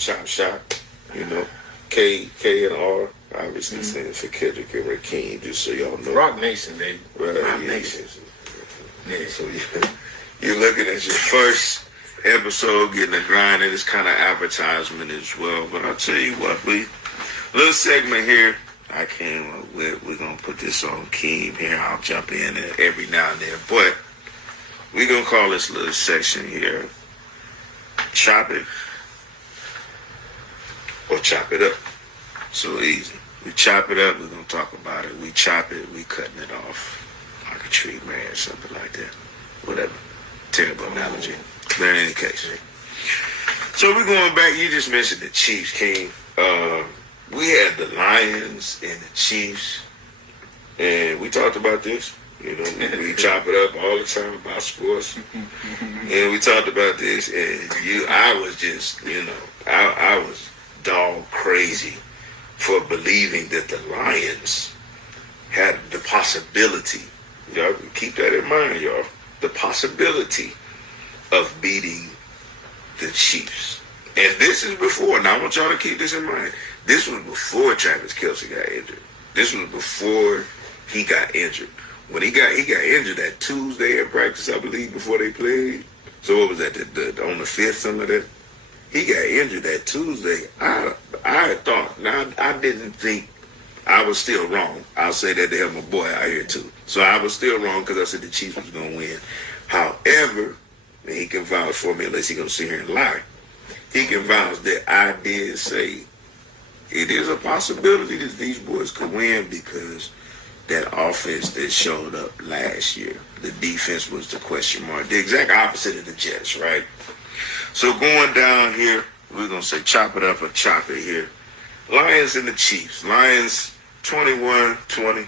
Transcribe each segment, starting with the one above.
ChopShop. You know, K and R. Obviously standing for Kendrick and Rakeem, just so y'all know. Rock Nation, baby. Right, Rock Nation. Yeah, so you're looking at your first episode, getting a grind, and it's kind of advertisement as well. But I'll tell you what, little segment here. I came up with. We're gonna put this on Keem here. I'll jump in every now and then, but we're gonna call this little section here "Chop It" or "Chop It Up." So easy. We chop it up. We're gonna talk about it. We chop it. We cutting it off like a tree, man, something like that. Whatever. Terrible analogy. But in any case, so we're going back. You just mentioned the Chiefs, King. We had the Lions and the Chiefs, and we talked about this. You know, we chop it up all the time about sports, and we talked about this. And I was just, I was dog crazy for believing that the Lions had the possibility. Y'all keep that in mind, y'all. The possibility of beating the Chiefs. And this is before, now I want y'all to keep this in mind. This was before Travis Kelce got injured. This was before he got injured. When he got injured that Tuesday in practice, I believe, before they played. So what was that, on the 5th, something like that? He got injured that Tuesday. I thought, now I didn't think, I was still wrong. I'll say that to help my boy out here too. So I was still wrong because I said the Chiefs was going to win. However, and he can vouch for me unless he's going to sit here and lie. He can vouch that I did say it is a possibility that these boys could win because that offense that showed up last year, the defense was the question mark. The exact opposite of the Jets, right? So going down here, we're going to say chop it up or chop it here. Lions and the Chiefs. Lions 21-20.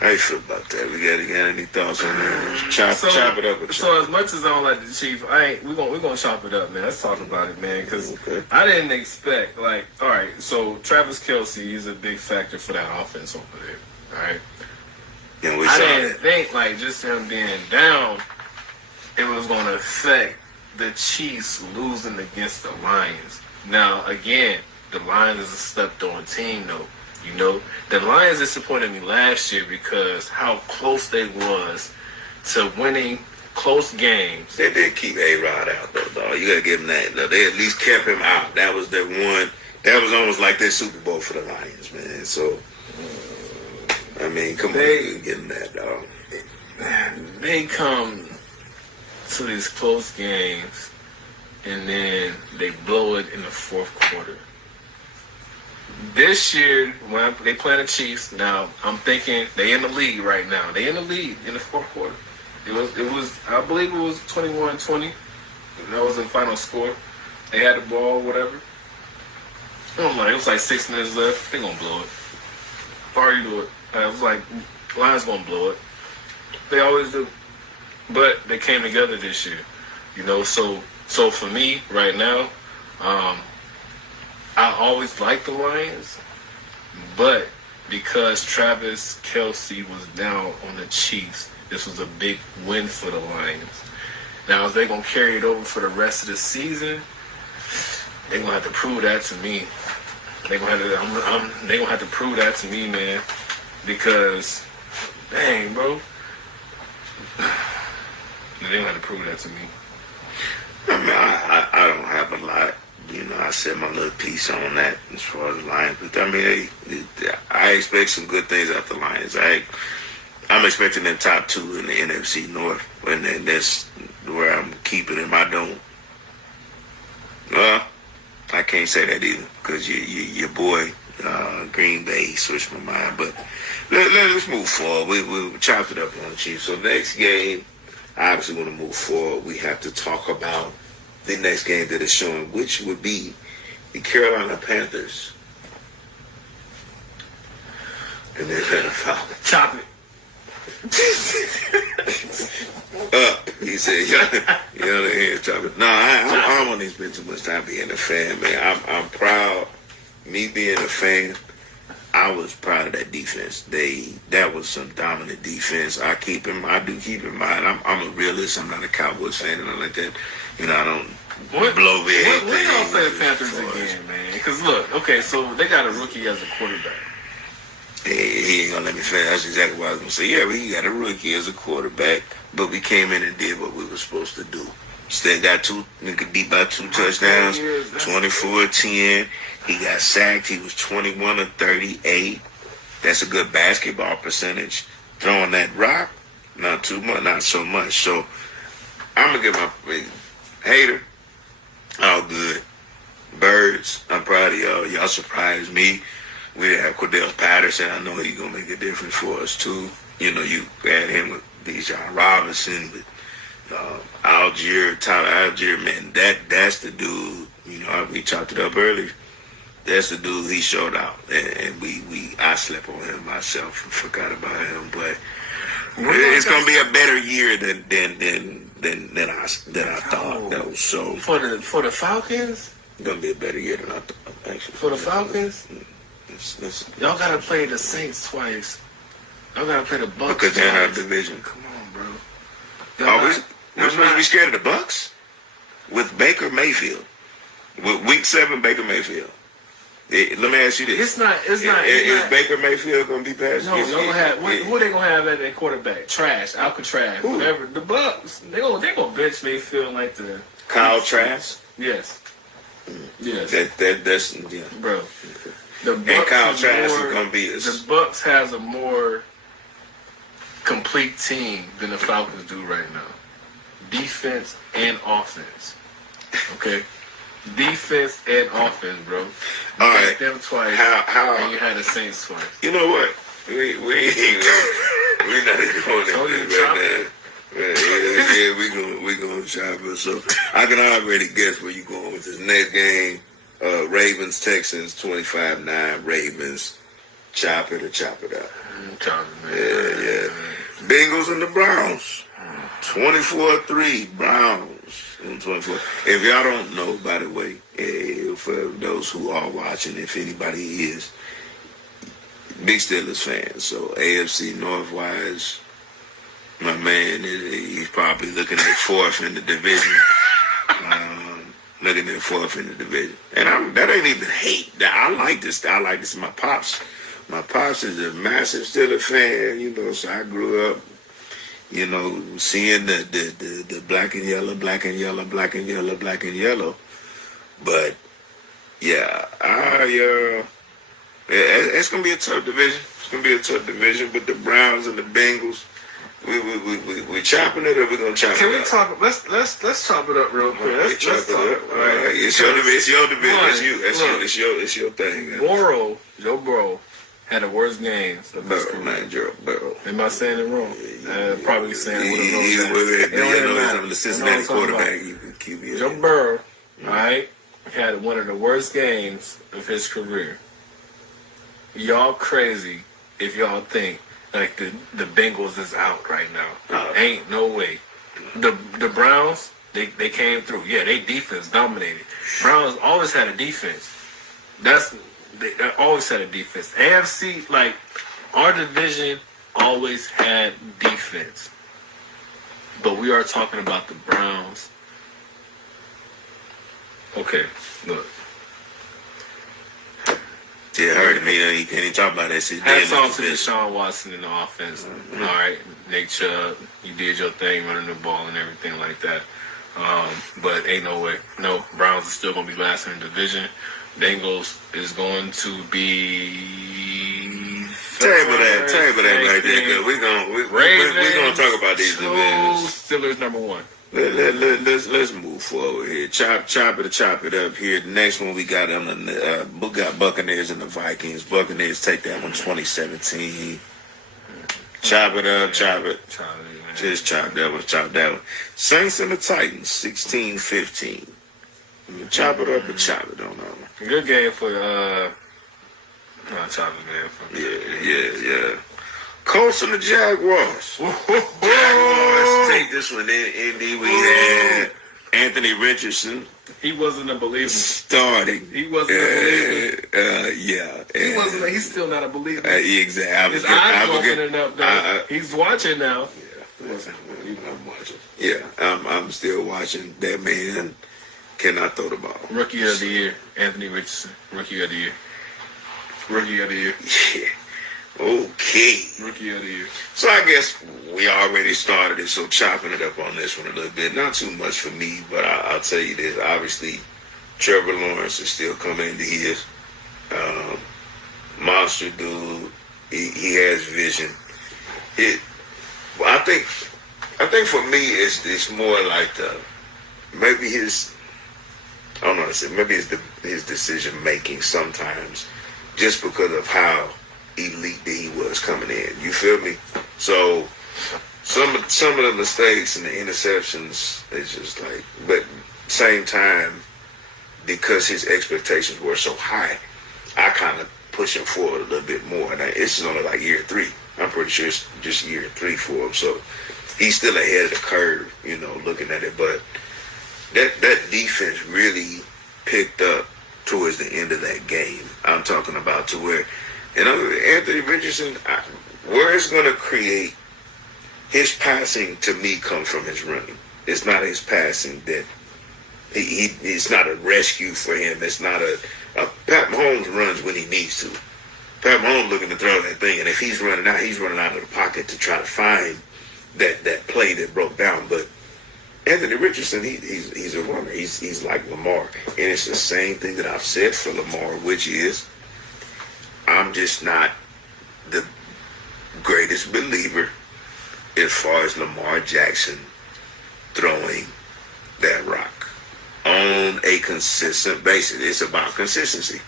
How you feel about that? We got any thoughts on that? Chop it up or chop. So as much as I don't like the Chiefs, we're gonna chop it up, man. Let's talk about it, man, because I didn't expect, all right, so Travis Kelce is a big factor for that offense over there, all right? Yeah, I didn't think, just him being down, it was going to affect the Chiefs losing against the Lions. Now, again, the Lions is a stepped-on team, though. You know, the Lions disappointed me last year because how close they was to winning close games. They did keep A-Rod out, though, dog. You got to give them that. No, they at least kept him out. That was their one. That was almost like their Super Bowl for the Lions, man. So, I mean, come on, you give them that, dog. They come to these close games, and then they blow it in the fourth quarter. This year, when they play the Chiefs, now I'm thinking they in the lead right now. They in the lead in the fourth quarter. It was I believe it was 21-20. That was the final score. They had the ball, whatever. I don't know. It was 6 minutes left. They gonna blow it. Already do it. I was like, Lions gonna blow it. They always do. But they came together this year, So for me right now, I always liked the Lions, but because Travis Kelce was down on the Chiefs, this was a big win for the Lions. Now, if they're gonna carry it over for the rest of the season, they're gonna have to prove that to me. They're gonna have to prove that to me, man, because, dang, bro. They're gonna have to prove that to me. I mean, I don't have a lot. I said my little piece on that as far as the Lions. But, I mean, I expect some good things out the Lions. I'm expecting them top 2 in the NFC North. And then that's where I'm keeping them. I don't. Well, I can't say that either because your boy, Green Bay, switched my mind. But let's move forward. We chopped it up on the Chiefs. So next game, obviously want to move forward. We have to talk about the next game that is showing, which would be the Carolina Panthers. And they're going to foul. Chop it. Up. He said, here, chop it. No, I don't want to spend too much time being a fan, man. I'm proud. Me being a fan, I was proud of that defense. That was some dominant defense. I do keep in mind. I'm a realist. I'm not a Cowboys fan and I like that. I blow everything. When y'all play the Panthers again, man? Because look, okay, so they got a rookie as a quarterback. He ain't gonna let me finish. That's exactly what I was gonna say. Yeah, we got a rookie as a quarterback, but we came in and did what we were supposed to do. Still got beat by 2 touchdowns, 24-10. He got sacked. He was 21 of 38. That's a good basketball percentage. Throwing that rock, not too much, not so much. So I'm gonna give my hater all good. Birds, I'm proud of y'all. Y'all surprised me. We have Cordell Patterson. I know he's gonna make a difference for us too. You know, you add him with Bijan Robinson, with Tyler Algier, man. That's the dude. You know, we chopped it up earlier. That's the dude. He showed out, and I slept on him myself and forgot about him. But it's gonna be a better year than I thought. That was so for the Falcons. It's gonna be a better year than I thought. Actually, for the Falcons. Y'all gotta play the Saints twice. Y'all gotta play the Bucks because they're in our twice. division. Come on, bro. We're supposed to be scared of the Bucks with Baker Mayfield. With Week 7, Baker Mayfield. Let me ask you this: It's not. Is Baker Mayfield gonna be passed? No, y'all gonna have. Who they gonna have at their quarterback? Trash, Alcatraz, whatever. The Bucks. They gonna bench Mayfield like the Kyle Trask. Yes. Yes. That's yeah. Bro. The Bucks and Kyle Trask is gonna be the Bucks has a more complete team than the Falcons do right now. Defense and offense. Okay? Defense and offense, bro. You all right. them twice. How? And you had the Saints twice. You know what? We not even going there right now. Yeah, we gonna chop it. So I can already guess where you going with this next game. Ravens, Texans, 25-9. Ravens, chop it or chop it out. Chop it, man. Yeah. Bengals and the Browns, 24-3. Browns, 24. If y'all don't know, by the way, for those who are watching, if anybody is, big Steelers fans. So AFC North-wise, my man, he's probably looking at 4th in the division. Looking at 4th in the division. And that ain't even hate. I like this. I like this. My pops is a massive Steelers fan, you know, so I grew up, you know, seeing the black and yellow, black and yellow, black and yellow, black and yellow. But, yeah, it's going to be a tough division. It's going to be a tough division, but the Browns and the Bengals, we chopping it or we gonna chop it up? Can we talk? Let's chop it up real quick. Let's chop it up. All right. It's your division. It's your thing. Joe Burrow had the worst games of his career. Joe Burrow. Am I saying it wrong? Probably saying I'm the Cincinnati quarterback. You can keep me. Joe Burrow, all right, had one of the worst games of his career. Y'all crazy if y'all think like the Bengals is out right now. Ain't no way. The Browns, they came through. Yeah, they defense dominated. Browns always had a defense. They always had a defense. AFC, like our division, always had defense. But we are talking about the Browns. Okay, look. Yeah, I heard him. He can't even talk about that shit. Hats off to Deshaun Watson in the offense. Mm-hmm. All right, Nick Chubb, you did your thing running the ball and everything like that. But ain't no way. No, Browns are still going to be last in the division. Bengals is going to be... Table that right there. We're gonna talk about these divisions. Steelers number 1. Let's move forward here. Chop it up here. The next one we got on the got Buccaneers and the Vikings. Buccaneers take that one 2017. Chop it up, chop it. Just chop that one. Saints and the Titans 16-15. Chop it up and chop it on that one. Good game for chop it, man. Yeah. Colts and the Jaguars. Jaguars take this one in Indy. We had Anthony Richardson. He wasn't a believer. Starting. He wasn't a believer. Yeah. He wasn't. He's still not a believer. Exactly. His eyes opening up, though. He's watching now. Yeah. I'm watching. Yeah, I'm still watching that man. cannot throw the ball. Rookie of the year, Anthony Richardson. Rookie of the year. Rookie of the year. Yeah. Okay. Rookie of the year. So I guess we already started it, so chopping it up on this one a little bit. Not too much for me, but I'll tell you this. Obviously, Trevor Lawrence is still coming into his. Monster dude. He has vision. I think for me it's more like maybe his, I don't know what to say, maybe it's his decision making sometimes just because of how elite that he was coming in. You feel me? So some of the mistakes and the interceptions is just like, but same time, because his expectations were so high, I kind of push him forward a little bit more. And it's only like year 3. I'm pretty sure it's just year 3 for him. So he's still ahead of the curve, you know, looking at it. But that defense really picked up towards the end of that game. I'm talking about to where, and Anthony Richardson, where it's going to create his passing to me comes from his running. It's not his passing that it's not a rescue for him. It's not a Pat Mahomes runs when he needs to. Pat Mahomes looking to throw that thing, and if he's running out of the pocket to try to find that play that broke down. But Anthony Richardson, he's a runner. He's like Lamar, and it's the same thing that I've said for Lamar, which is I'm just not the greatest believer as far as Lamar Jackson throwing that rock on a consistent basis. It's about consistency.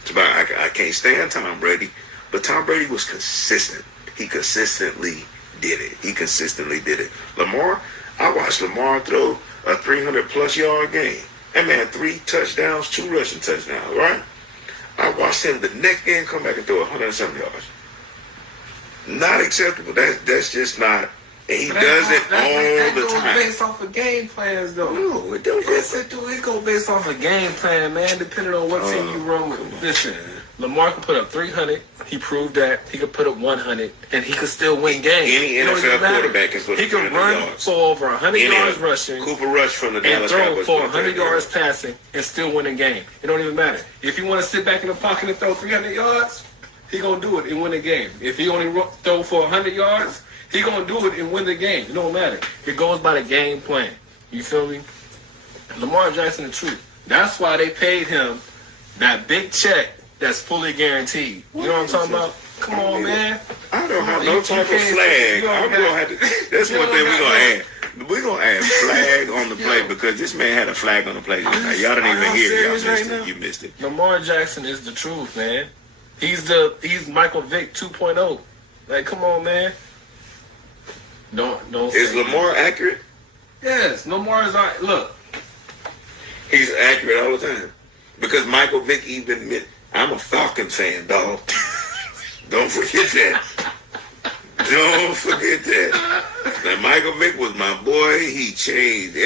It's about, I can't stand Tom Brady, but Tom Brady was consistent. He consistently did it. Lamar, I watched Lamar throw a 300-plus yard game. That man, 3 touchdowns, 2 rushing touchdowns, right? I watched him the next game come back and throw 107 yards. Not acceptable. That's just not. And he does it all the time. That goes based off of game plans, though. No, it don't. It go based off of game plan, man, depending on what team you run with. Listen, Lamar can put up 300. He proved that. He could put up 100, and he could still win games. Any NFL quarterback can put up 300 yards. He can run for over 100 yards rushing. Cooper Rush from the Dallas Cowboys. And throw for 100 yards passing and still win a game. It don't even matter. If you want to sit back in the pocket and throw 300 yards, he going to do it and win a game. If he only throw for 100 yards, he going to do it and win the game. It don't matter. It goes by the game plan. You feel me? Lamar Jackson, the truth. That's why they paid him that big check that's fully guaranteed. You know what I'm talking about? Come on, man. I don't have no type of flag. I'm gonna have to. That's one thing we're gonna add. We're gonna add flag on the play because this man had a flag on the play. Y'all didn't even hear it. You missed it. Lamar Jackson is the truth, man. He's Michael Vick 2.0. Like, come on, man. Don't. Is Lamar accurate? Yes, Lamar is. Look, he's accurate all the time because Michael Vick even admit, I'm a Falcons fan, dog. Don't forget that. Don't forget that. Now, Michael Vick was my boy. He changed.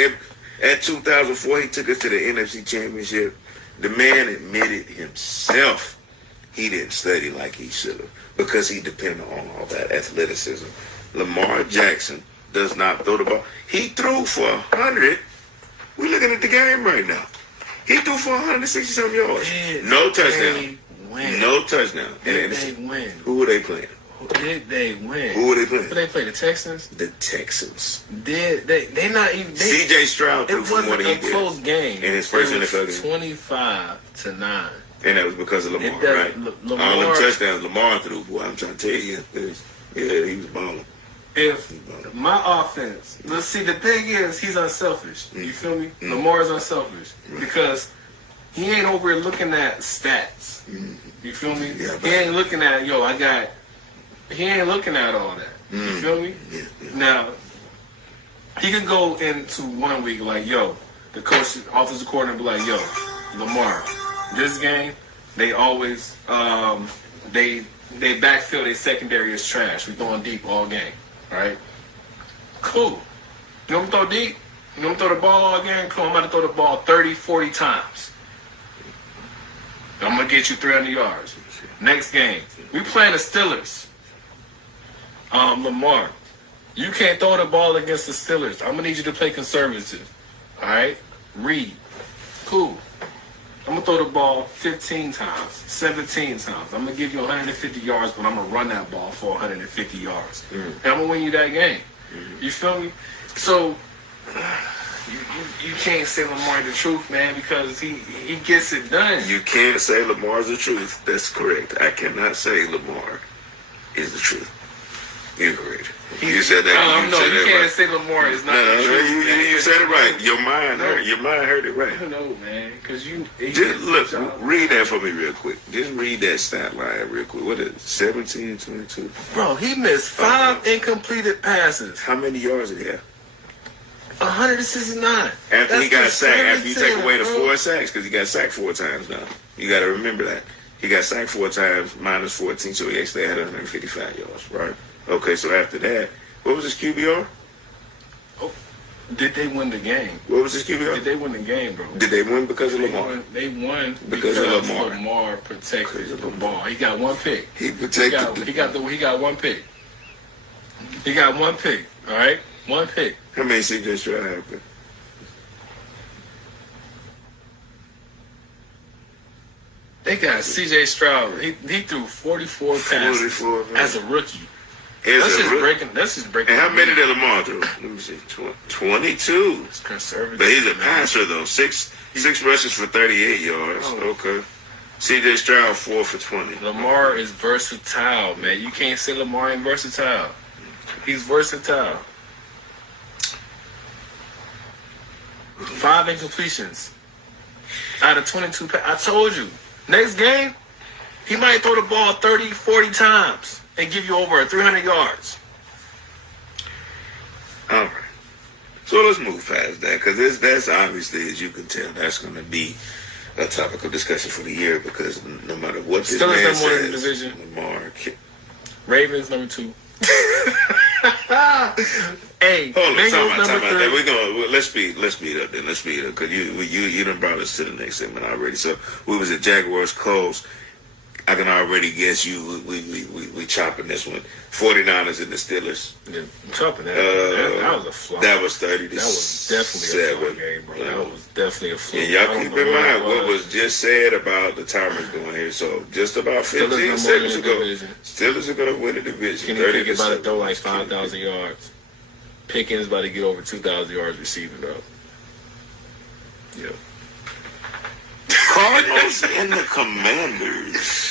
At 2004, he took us to the NFC Championship. The man admitted himself he didn't study like he should have because he depended on all that athleticism. Lamar Jackson does not throw the ball. He threw for 100. We're looking at the game right now. He threw for 160-something yards. No touchdown. No touchdown. Did they win? Who were they playing? Did they win? Who were they playing? Who they play? The Texans? The Texans. Did they not even... C.J. Stroud threw for more than he did. It wasn't a close game. In his first NFL game. 25-9. And that was because of Lamar, right? Lamar, all them touchdowns Lamar threw, boy, I'm trying to tell you. Yeah, he was balling. If my offense, let's see, the thing is, he's unselfish. You feel me? Lamar's unselfish because he ain't over here looking at stats. You feel me? Yeah, he ain't looking at, he ain't looking at all that. You feel me? Yeah. Now, he can go into 1 week like, the coach, offensive coordinator, be like, Lamar, this game, they always, they backfield their secondary is trash. We going deep all game. All right? Cool. You want me to throw deep? You want me to throw the ball all game? Cool. I'm about to throw the ball 30, 40 times. I'm going to get you 300 yards. Next game. We playing the Steelers. Lamar, you can't throw the ball against the Steelers. I'm going to need you to play conservative. All right? Read. Cool. I'm going to throw the ball 15 times, 17 times. I'm going to give you 150 yards, but I'm going to run that ball for 150 yards. And I'm going to win you that game. You feel me? So, you can't say Lamar the truth, man, because he gets it done. You can't say Lamar's the truth. That's correct. I cannot say Lamar is the truth. You're correct. You said that. No, you can't right. say Lamar is not the truth. You said it right. Your mind heard it right. I don't know, man, because Just look, read that for me real quick. Just read that stat line real quick. What is it? 17, 22? Bro, he missed 5 incompleted passes. How many yards did he have? 169. After he got sacked, after you take away the 4 sacks, because he got sacked 4 times now. You got to remember that. He got sacked 4 times, minus 14, so he actually had 155 yards, right? Okay, so after that, what was his QBR? Oh, did they win the game? What was his QBR? Did they win the game, bro? Did they win because of Lamar? They won because of Lamar. Lamar protected the ball. He got 1 pick. He protected. He got 1 pick. He got 1 pick. All right, 1 pick. How many CJ Stroud have? They got C.J. Stroud. He threw 44 passes 44 as a rookie. That's just breaking. And how many did Lamar throw? Let me see. 22. It's conservative. But he's a passer though. Six rushes for 38 yards. Oh. Okay. C.J. Stroud 4 for 20. Lamar is versatile, man. You can't say Lamar ain't versatile. He's versatile. 5 incompletions out of 22. I told you. Next game, he might throw the ball 30, 40 times and give you over 300 yards. All right. So let's move past that because that's obviously, as you can tell, that's going to be a topic of discussion for the year because no matter what this Still man is number 1 in the says, division. Lamar Ravens number 2. Hey, hold on, Bengals time number out. 3. We're gonna let's speed up then. Let's speed up because you done brought us to the next segment already. So we was at Jaguars Colts. I can already guess you. We chopping this one. 49ers and the Steelers. Yeah, chopping that. That was a flop. That was 30 to That was definitely a flop game, bro. That was definitely a flop. And y'all keep in mind what was just said about the timers going here. So just about 15 seconds ago, Steelers are going to win the division. Kenny Pickett about to throw like 5,000 yards. Pickens about to get over 2,000 yards receiving, though. Yeah. Cardinals and the Commanders.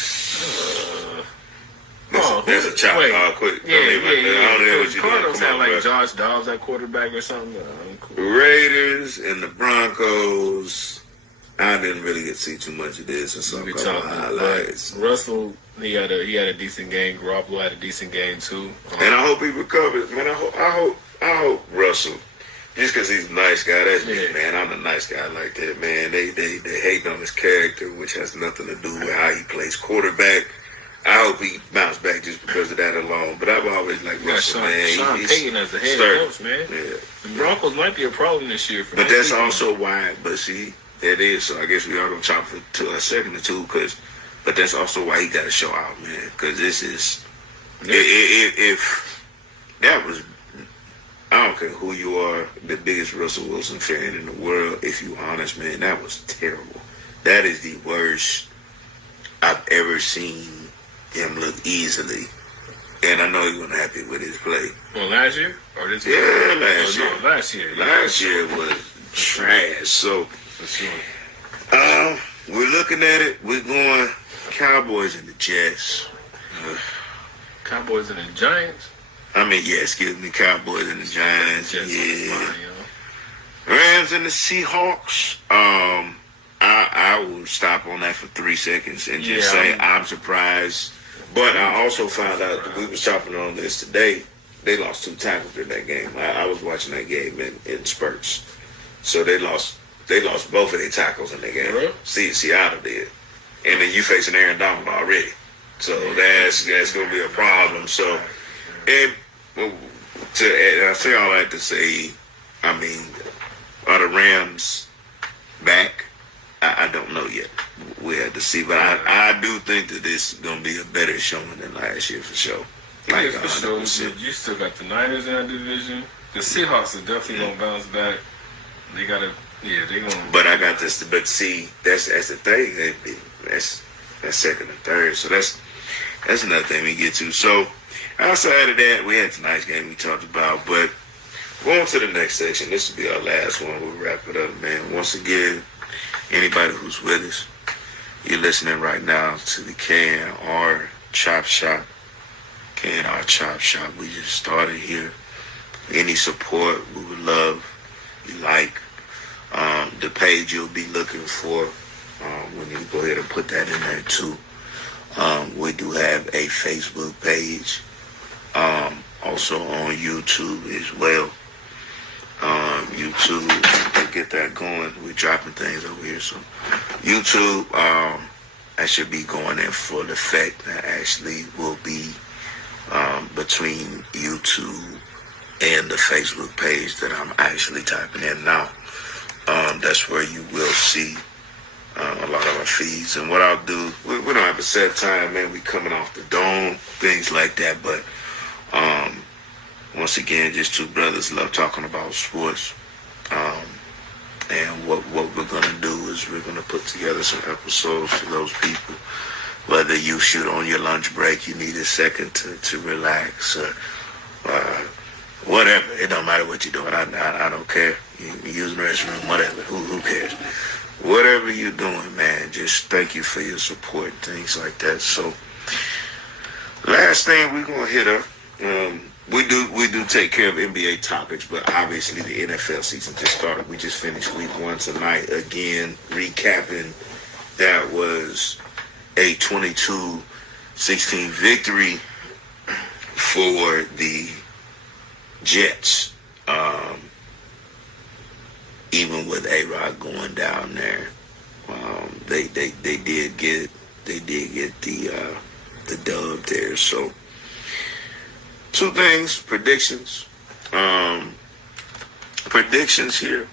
There's a chop. Quick. Yeah. I don't know what you Cardinals had like Josh Dobbs at quarterback or something. Cool. Raiders and the Broncos. I didn't really get to see too much of this. And some highlights. Russell, he had a decent game. Garoppolo had a decent game too. And I hope he recovers. Man, I hope Russell. Just because he's a nice guy, that's me, man. I'm a nice guy like that, man. They hate on his character, which has nothing to do with how he plays quarterback. I hope he bounced back just because of that alone. But I've always liked Russell, man. Sean Payton as the head coach, man. Yeah. The Broncos might be a problem this year. But that's also why. But see, that is. So I guess we are gonna chop for a second or two, but that's also why he got to show out, man. Because this is, if that was. I don't care who you are, the biggest Russell Wilson fan in the world. If you honest, man, that was terrible. That is the worst I've ever seen him look easily. And I know he's gonna happy with his play. Well, last year or this year? Yeah, last year. No, last year. Last year was trash. So, we're looking at it. We're going Cowboys and the Jets. Cowboys and the Giants. I mean, yeah, excuse me, Cowboys and the Giants. Yeah. Rams and the Seahawks. I will stop on that for 3 seconds and just say I'm surprised. But I also found out that we was chopping on this today. They lost 2 tackles in that game. I was watching that game in spurts. So they lost both of their tackles in that game. Really? Seattle did. And then you facing Aaron Donald already. So that's going to be a problem. So, and I say all that to say, I mean, are the Rams back? I don't know yet. We have to see. But I do think that this is going to be a better showing than last year for sure. Like, yeah, for sure. You still got the Niners in that division. The Seahawks are definitely going to bounce back. They got to Yeah, they gonna. But I got this. But see, that's the thing. That's second and third. So that's another thing we get to. So outside of that, we had tonight's game we talked about. But going to the next section. This will be our last one. We'll wrap it up, man. Once again, anybody who's with us, you're listening right now to the K&R Chop Shop. K&R Chop Shop. We just started here. Any support we would love. You like the page you'll be looking for. We need to go ahead and put that in there too. We do have a Facebook page. Also on YouTube as well. YouTube, we'll get that going. We're dropping things over here. So YouTube, I should be going in full effect. That actually will be between YouTube and the Facebook page that I'm actually typing in now. That's where you will see a lot of our feeds. And what I'll do, we don't have a set time, man. We coming off the dome, things like that. But once again, just two brothers love talking about sports. And what we're going to do is we're going to put together some episodes for those people. Whether you shoot on your lunch break, you need a second to relax, whatever. It don't matter what you're doing. I don't care. You use the restroom, whatever. Who cares? Whatever you're doing, man, just thank you for your support and things like that. So, last thing we're going to hit up, we do take care of NBA topics, but obviously the NFL season just started. We just finished week 1 tonight. Again, recapping, that was a 22-16 victory for the Jets. Even with A-Rod going down there, they did get the dub there. So, two things, predictions. Predictions here.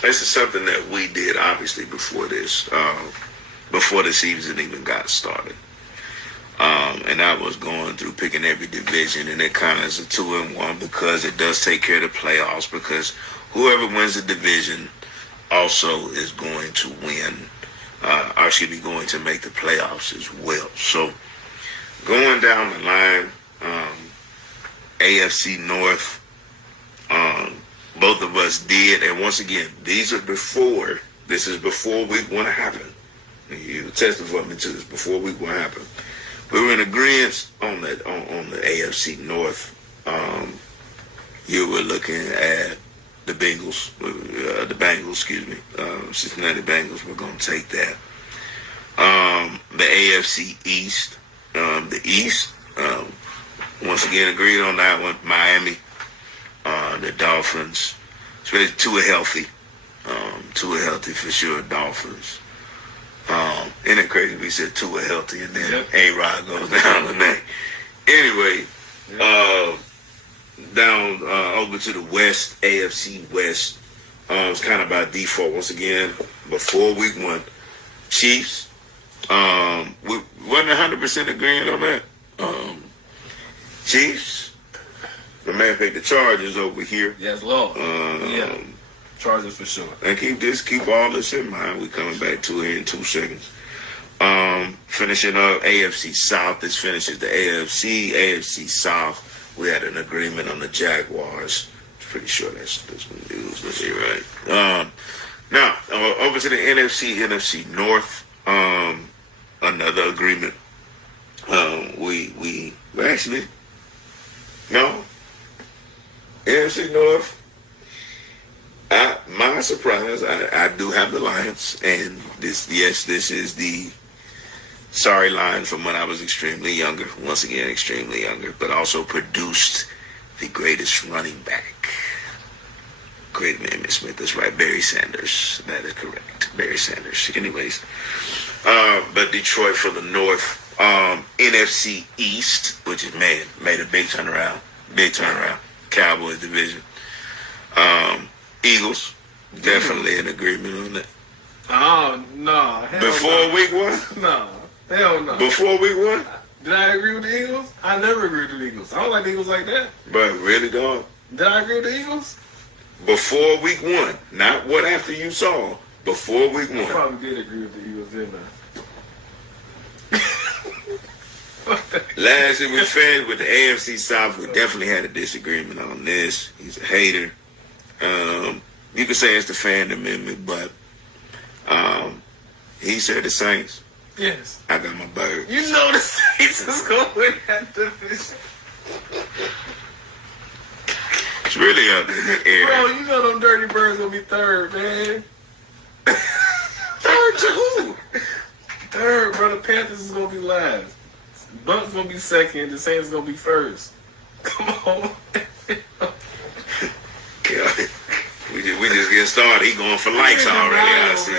This is something that we did obviously before the season even got started. And that was going through picking every division, and it kind of is a 2-1 because it does take care of the playoffs, because whoever wins the division also is going to win, or should be going to make the playoffs as well. So going down the line, AFC North, both of us did, and once again, this is before week 1 happened. You testify me to this before week 1 happened. We were in agreement on that on the AFC North. You were looking at the Bengals, Cincinnati Bengals. We're going to take that. The AFC East, the East. Once again, agreed on that one. Miami, the Dolphins, especially Tua healthy for sure. Dolphins. Isn't it crazy? We said Tua healthy, and then A-Rod goes down the neck. Anyway, down over to the West, AFC West. It's kind of by default once again. Before week 1, Chiefs. We wasn't 100% agreeing on that. Chiefs. The man picked the Chargers over here. Yes, Lord. Chargers for sure. And keep all this in mind. We're coming back to it in 2 seconds. Finishing up AFC South. This finishes the AFC South. We had an agreement on the Jaguars. I'm pretty sure that's news. Let's see, right? Now, over to the NFC North. Another agreement. We actually, no. NFC North. My surprise, I do have the Lions, and this is the sorry line from when I was extremely younger. Once again, extremely younger, but also produced the greatest running back. Great man, Miss Smith. That's right, Barry Sanders. That is correct, Barry Sanders. Anyways, but Detroit for the North. NFC East, which is made a big turnaround. Cowboys division. Eagles, definitely in agreement on that. Oh, no. Before week 1? No. Hell no. Before week 1? Did I agree with the Eagles? I never agreed with the Eagles. I don't like the Eagles like that. But really, dog? Did I agree with the Eagles? before week 1, not what after you saw. Before week 1. I probably did agree with the Eagles, didn't I? Last year we fed with the AFC South. We definitely had a disagreement on this. He's a hater. You could say it's the fandom in me, but he said the Saints. Yes. I got my bird. You know the Saints is going to win that division. It's really up in the air. Bro, you know them dirty birds going to be third, man. Third to who? Third, bro. The Panthers is going to be last. Bucks going to be second. The Saints going to be first. Come on. Yeah. We just get started. He going for likes already. I see.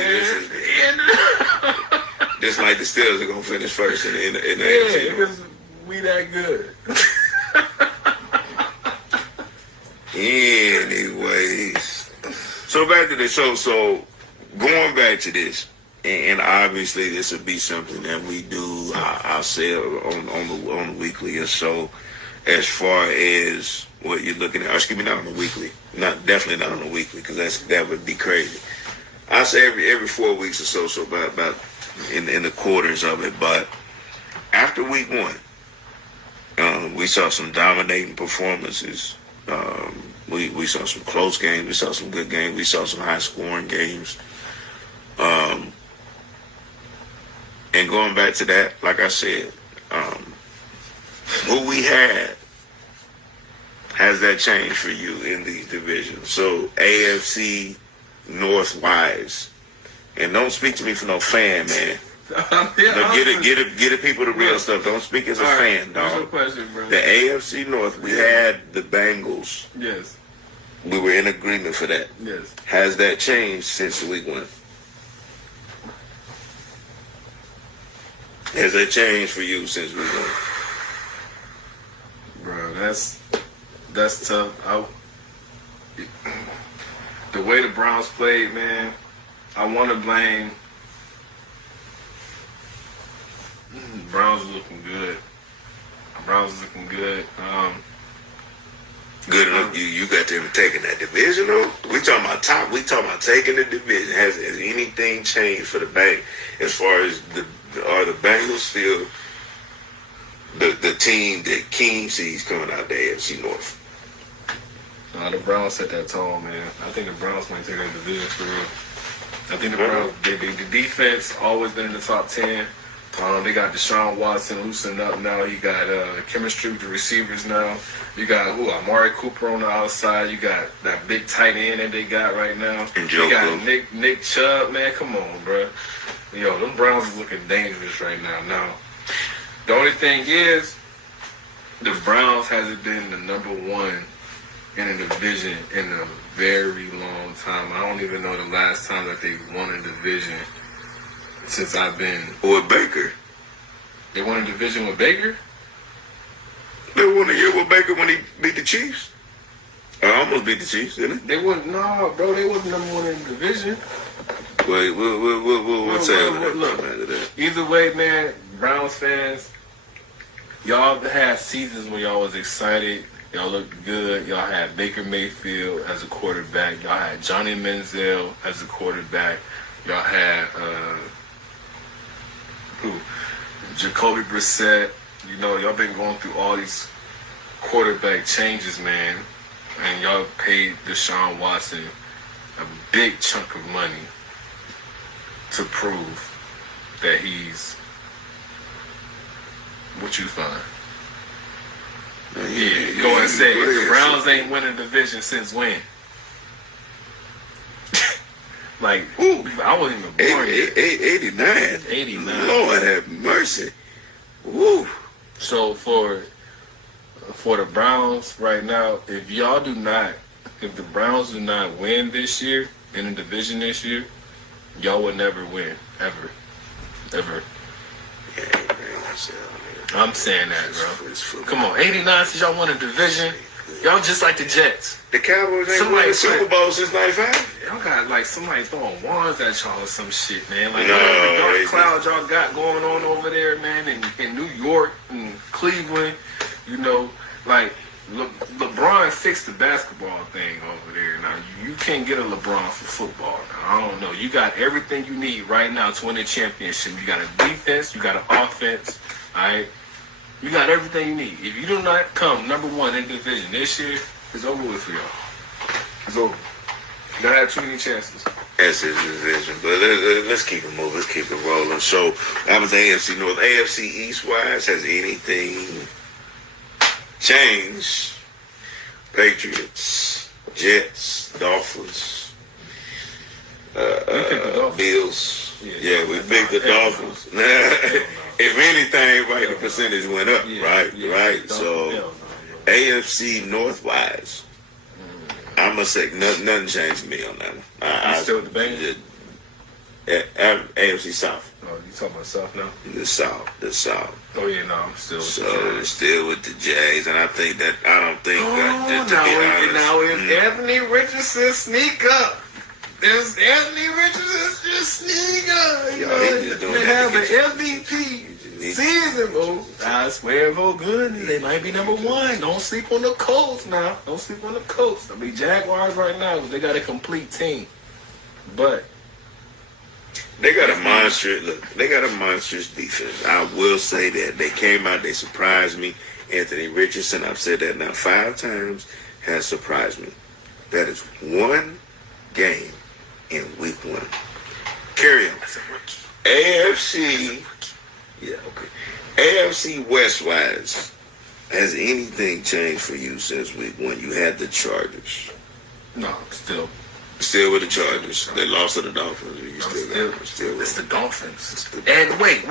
Just like the Steelers are going to finish first in the AFC. Because we that good. Anyways. So back to this. So going back to this, and obviously this would be something that we do, I'll say on the weekly or so, as far as what you're looking at. Or excuse me, not on the weekly. Definitely not on the weekly, because that would be crazy. I say every 4 weeks or so, so about in the quarters of it. But after week 1, we saw some dominating performances. We saw some close games. We saw some good games. We saw some high-scoring games. And going back to that, like I said, who we had, has that changed for you in these divisions? So AFC North-wise, and don't speak to me for no fan, man. Get it, people the real stuff. Don't speak as a fan, dog. What's your question, bro? The AFC North, we had the Bengals. Yes. We were in agreement for that. Yes. Has that changed since week 1? Has that changed for you since week 1? Bro, that's tough. The way the Browns played, man, I want to blame. Browns is looking good. Good enough. You got them taking that division though. We talking about top. We talking about taking the division. Has anything changed for the bank as far as are the Bengals still the team that King sees coming out the AFC North? The Browns set that tone, man. I think the Browns might take that division for real. I think the Browns, the defense always been in the top 10. They got Deshaun Watson loosened up now. You got chemistry with the receivers now. You got Amari Cooper on the outside. You got that big tight end that they got right now. And you got Nick Chubb, man. Come on, bro. Yo, them Browns is looking dangerous right now. Now, the only thing is, the Browns hasn't been the number 1 in a division in a very long time. I don't even know the last time that they won a division since I've been. With Baker. They won a division with Baker? They won a year with Baker when he beat the Chiefs. I almost beat the Chiefs, didn't They won. No, bro. They wasn't number 1 in the division. Wait, we'll say look. Either way, man, Browns fans, y'all had seasons when y'all was excited. Y'all looked good. Y'all had Baker Mayfield as a quarterback. Y'all had Johnny Manziel as a quarterback. Y'all had Jacoby Brissett. You know, y'all been going through all these quarterback changes, man. And y'all paid Deshaun Watson a big chunk of money to prove that he's what you find. Yeah, go and say it. The Browns ain't winning division since when? Like, I wasn't even born yet. 89. 89. Lord have mercy. Woo. So for the Browns right now, if the Browns do not win this year in the division this year, y'all will never win. Ever. I'm saying that, bro. Come on, 89 since y'all won a division. Y'all just like the Jets. The Cowboys ain't won the Super Bowl since 95. Y'all got like somebody throwing wands at y'all or some shit, man. Like no, the dark clouds y'all got going on over there, man, in New York and Cleveland. You know, like LeBron fixed the basketball thing over there. Now you can't get a LeBron for football. Now, I don't know. You got everything you need right now to win a championship. You got a defense. You got an offense. All right. You got everything you need. If you do not come number one in the division this year, it's over with for y'all. It's over. You don't have too many chances. That's his division. But let's keep it moving. Let's keep it rolling. So that was AFC North. AFC East wise, has anything changed? Patriots, Jets, Dolphins, Bills. Yeah, we picked the Dolphins. If anything, right, the percentage went up, right. So AFC North wise, I'm gonna say nothing changed me on that one. You still with the Bengals? AFC South. Oh, you talking about South now? The South. Oh yeah, no, I'm still with the Jags. Still with the Jags, and I don't think now if Anthony Richardson sneak up, there's Anthony Richardson just sneak up. He just doing they that have an MVP season, bro. I swear, if all good, they might be number one. Don't sleep on the Colts now. Don't sleep on the Colts. I mean, Jaguars right now, they got a complete team, but they got a monstrous defense. I will say that they came out, they surprised me. Anthony Richardson, I've said that now 5 times, has surprised me. That is one game in week 1. Carry on. AFC. Yeah, okay. AFC West wise, has anything changed for you since week 1? You had the Chargers. No, still with the Chargers. They lost to the Dolphins. You still it's the Dolphins. And wait.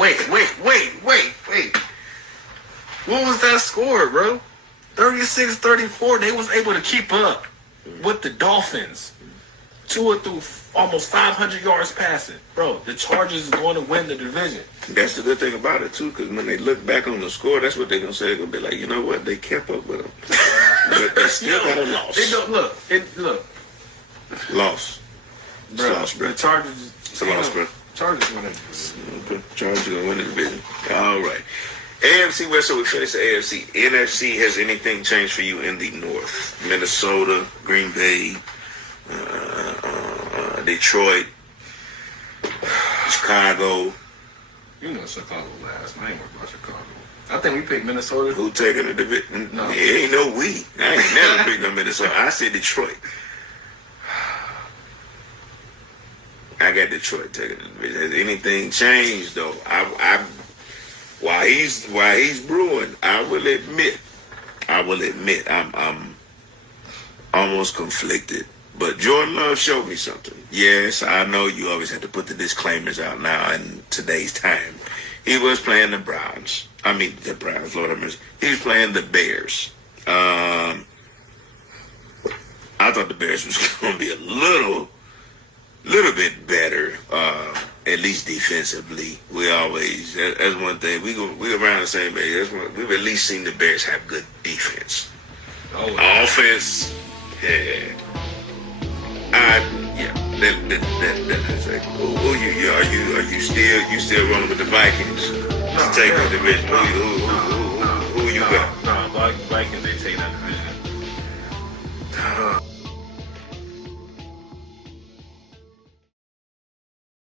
What was that score, bro? 36-34. They was able to keep up with the Dolphins. Tua threw almost 500 yards passing. Bro, the Chargers is going to win the division. That's the good thing about it, too, because when they look back on the score, that's what they're going to say. They're going to be like, you know what? They kept up with them. But they still got a loss. Look. Loss. Bro, Loss, bro. The Chargers. It's a loss, bro. Chargers win it. Okay. Chargers going to win the division. All right. AFC West, so we finished the AFC. NFC, has anything changed for you in the North? Minnesota, Green Bay, Detroit, Chicago. You know Chicago last. I ain't worried about Chicago. I think we picked Minnesota. Who taking the division? No. It ain't no we. I ain't never picked no Minnesota. I said Detroit. I got Detroit taking the division. Has anything changed though? While he's brewing, I will admit, I'm almost conflicted. But Jordan Love showed me something. Yes, I know you always have to put the disclaimers out now in today's time. He was playing the Browns. Lord have mercy. He was playing the Bears. I thought the Bears was going to be a little bit better, at least defensively. That's one thing. We around the same age. We've at least seen the Bears have good defense. Offense, yeah. That's like, are you still rolling with the Vikings? No, take the division. Who you got? No, Vikings, they take that